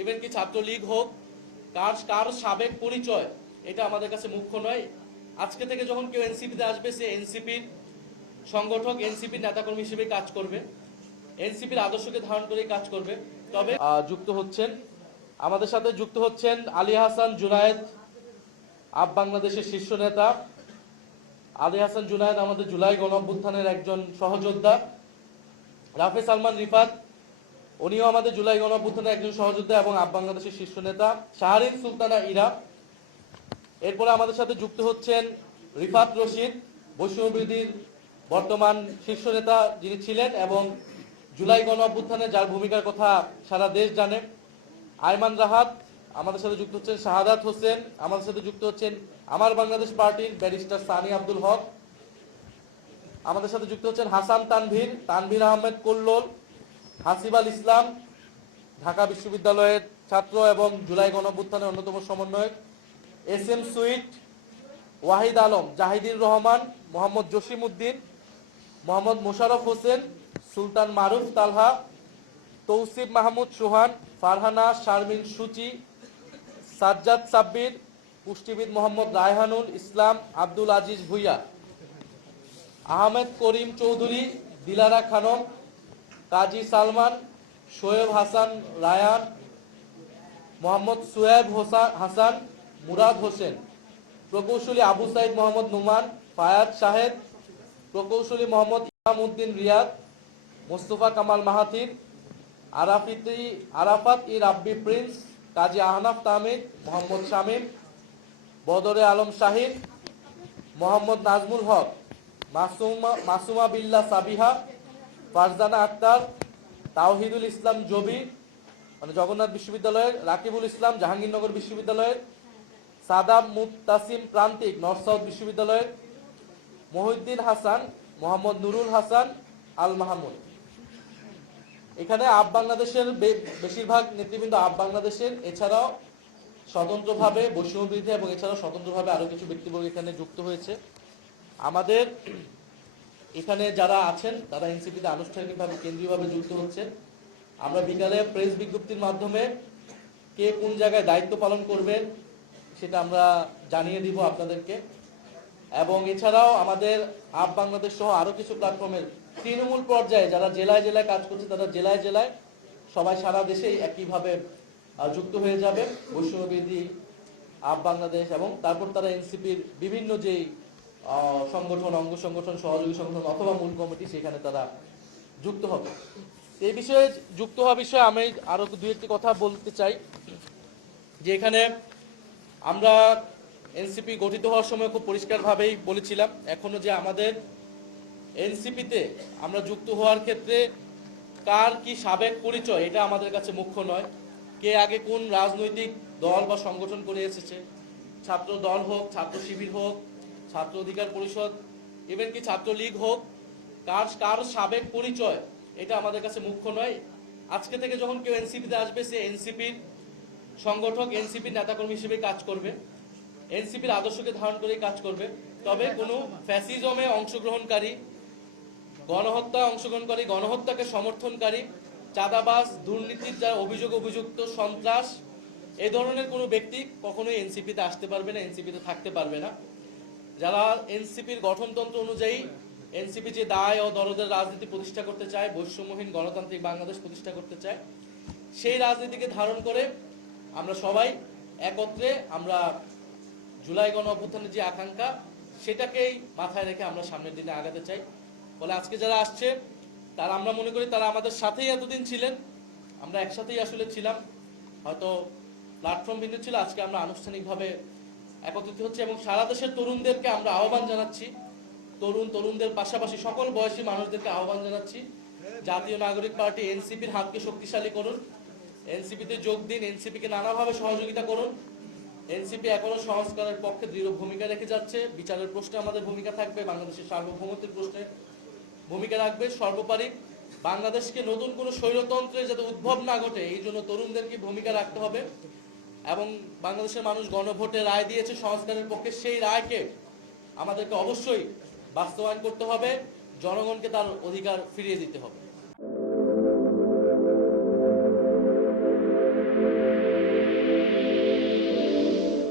Even কি ছাত্রলীগ হোক, কার সাবেক পরিচয় এটা আমাদের কাছে মুখ্য নয়। আজকে থেকে যখন কেউ এনসিপিতে আসবে, সে এনসিপির সংগঠক, এনসিপির নেতাকর্মী হিসেবে কাজ করবে, এনসিপির আদর্শকে ধারণ করেই কাজ করবে। তবে আমাদের সাথে যুক্ত হচ্ছেন আলী হাসান জুনায়েদ, আপ বাংলাদেশের শীর্ষ নেতা। আলী হাসান জুনায়েদ আমাদের জুলাই গণঅভ্যুত্থানের একজন সহযোদ্ধা। রাফি সালমান রিফাত, উনিও আমাদের জুলাই গণঅভ্যুত্থানের একজন সহযোদ্ধা এবং আপ বাংলাদেশের শীর্ষ নেতা। শাহরিন সুলতানা ইরা। এরপরে আমাদের সাথে যুক্ত হচ্ছেন রিফাত রশিদ, বৈষম্যবিরোধীর বর্তমান শীর্ষ নেতা যিনি ছিলেন এবং জুলাই গণঅভ্যুত্থানে যার ভূমিকার কথা সারা দেশ জানে। আইমান রাহাত আমাদের সাথে যুক্ত হচ্ছেন। শাহাদাত হোসেন আমাদের সাথে যুক্ত হচ্ছেন আমার বাংলাদেশ পার্টির ব্যারিস্টার সানি আব্দুল হক। আমাদের সাথে যুক্ত হচ্ছেন হাসান তানভীর আহমেদ কল্লোল, হাসিব আল ইসলাম, ঢাকা বিশ্ববিদ্যালয়ের ছাত্র এবং জুলাই গণঅভ্যুত্থানের অন্যতম সমন্বয়ক। এস এম সুইট, ওয়াহিদ আলম, জাহিদুর রহমান, মোহাম্মদ জসিম উদ্দিন, মোহাম্মদ মোশাররফ হোসেন, সুলতান মারুফ তালহা, তৌসিফ মাহমুদ সোহান, ফারহানা শারমিন সুচি, সাজ্জাদ সাব্বির, পুষ্টিবিদ মোহাম্মদ রায়হানুল ইসলাম, আব্দুল আজিজ ভুইয়া, আহমেদ করিম চৌধুরী, দিলারা খানম, কাজী সালমান, শোয়েব হাসান রায়ান, মোহাম্মদ সুয়েব হাসান, মুরাদ হোসেন, প্রকৌশলী আবু সাইদ মোহাম্মদ নুমান, ফায়াদ শাহেদ, প্রকৌশলী মোহাম্মদ ইমাম উদ্দিন রিয়াদ, মোস্তফা কামাল মাহাথির, আরাফাত ই রাব্বি প্রিন্স, কাজী আহনাফ তাহমিদ, মোহাম্মদ শামীম, বদরে আলম শাহিদ, মোহাম্মদ নাজমুল হক, মাসুমা বিল্লাহ সাবিহা, ফারজানা আক্তার, তাওহিদুল ইসলাম জবি জগন্নাথ বিশ্ববিদ্যালয়ের, রাকিবুল ইসলাম জাহাঙ্গীরনগর বিশ্ববিদ্যালয়ের, সাদাব মুত্তাসিম প্রান্তিক নর্থ সাউথ বিশ্ববিদ্যালয়ের, মহিউদ্দিন হাসান, মোহাম্মদ নুরুল হাসান আল মাহমুদ। এখানে আপ বাংলাদেশের বেশিরভাগ নেতৃবৃন্দ আপ বাংলাদেশের, এছাড়াও স্বতন্ত্রভাবে বৈষম্য বিরোধী এবং এছাড়াও স্বতন্ত্রভাবে আরো কিছু ব্যক্তিবর্গ এখানে যুক্ত হয়েছে। আমাদের এখানে যারা আছেন তারা এনসিপিতে আনুষ্ঠানিকভাবে কেন্দ্রীয়ভাবে যুক্ত হচ্ছেন। আমরা বিকালে প্রেস বিজ্ঞপ্তির মাধ্যমে কে কোন জায়গায় দায়িত্ব পালন করবেন সেটা আমরা জানিয়ে দিব আপনাদেরকে। এবং এছাড়াও আমাদের আপ বাংলাদেশ সহ আরো কিছু প্ল্যাটফর্মের তৃণমূল পর্যায়ে যারা জেলায় জেলায় কাজ করছে, তারা জেলায় জেলায় সবাই সারা দেশেই একইভাবে যুক্ত হয়ে যাবে বৈষম্যবিরোধী আপ বাংলাদেশ, এবং তারপর তারা এনসিপির বিভিন্ন যেই সংগঠন, অঙ্গ সংগঠন, সহযোগী সংগঠন অথবা মূল কমিটি, সেখানে তারা যুক্ত হবে। এই বিষয়ে যুক্ত হওয়া বিষয়ে আমি আরো দুই একটি কথা বলতে চাই যে এখানে আমরা এনসিপি গঠিত হওয়ার সময় খুব পরিষ্কারভাবেই বলেছিলাম, এখনো যে আমাদের এনসিপিতে আমরা যুক্ত হওয়ার ক্ষেত্রে কার কি সাবেক পরিচয় এটা আমাদের কাছে মুখ্য নয়। কে আগে কোন রাজনৈতিক দল বা সংগঠন করে এসেছে, ছাত্র দল হোক, ছাত্র শিবির হোক, ছাত্র অধিকার পরিষদ, ইভেন কি ছাত্রলীগ হোক, কার সাবেক পরিচয় এটা আমাদের কাছে মুখ্য নয়। আজকে থেকে যখন কেউ এনসিপিতে আসবে, সে এনসিপির সংগঠক, এনসিপির নেতাকর্মী হিসেবে কাজ করবে, এনসিপির আদর্শকে ধারণ করে কাজ করবে। তবে কোনো ফ্যাসিজমে অংশগ্রহণকারী, গণহত্যাকে সমর্থনকারী, চাঁদাবাজ, দুর্নীতির যারা অভিযুক্ত, সন্ত্রাস, এই ধরনের কোনো ব্যক্তি কখনোই এনসিপিতে আসতে পারবে না, এনসিপিতে থাকতে পারবে না। যারা এনসিপির গঠনতন্ত্র অনুযায়ী এনসিপি যে দায় ও দরদের রাজনীতি প্রতিষ্ঠা করতে চায়, বৈষম্যহীন গণতান্ত্রিক বাংলাদেশ প্রতিষ্ঠা করতে চায়, সেই রাজনীতিকে ধারণ করে আমরা সবাই একত্রে আমরা জুলাই গণঅভ্যুত্থানের যে আকাঙ্ক্ষা, সেটাকেই মাথায় রেখে আমরা সামনের দিনে আগাতে চাই। ফলে আজকে যারা আসছে তারা, আমরা মনে করি তারা আমাদের সাথেই এতদিন ছিলেন, আমরা একসাথেই আসলে ছিলাম, হয়তো প্ল্যাটফর্ম ভিন্ন ছিল, আজকে আমরা আনুষ্ঠানিকভাবে একত্রিত হচ্ছে এবং সারা দেশের তরুণদেরকে আমরা আহ্বান জানাচ্ছি, তরুণদের পাশাপাশি সকল বয়সী মানুষদেরকে আহ্বান জানাচ্ছি, জাতীয় নাগরিক পার্টি এনসিপির হাতকে শক্তিশালী করুন, এনসিপিতে যোগ দিন, এনসিপিকে নানাভাবে সহযোগিতা করুন। এনসিপি এখনো সংস্কারের পক্ষে দৃঢ় ভূমিকা রেখে যাচ্ছে, বিচারের প্রশ্নে আমাদের ভূমিকা থাকবে, বাংলাদেশের সার্বভৌমত্বের প্রশ্নে ভূমিকা রাখবে। সর্বোপরি বাংলাদেশকে নতুন কোনো স্বৈরতন্ত্রের যাতে উদ্ভব না ঘটে, এই জন্য তরুণদেরকে ভূমিকা রাখতে হবে। এবং বাংলাদেশের মানুষ গণভোটে রায় দিয়েছে সংস্কারের পক্ষে, সেই রায়কে আমাদেরকে অবশ্যই বাস্তবায়ন করতে হবে, জনগণকে তার অধিকার ফিরিয়ে দিতে হবে।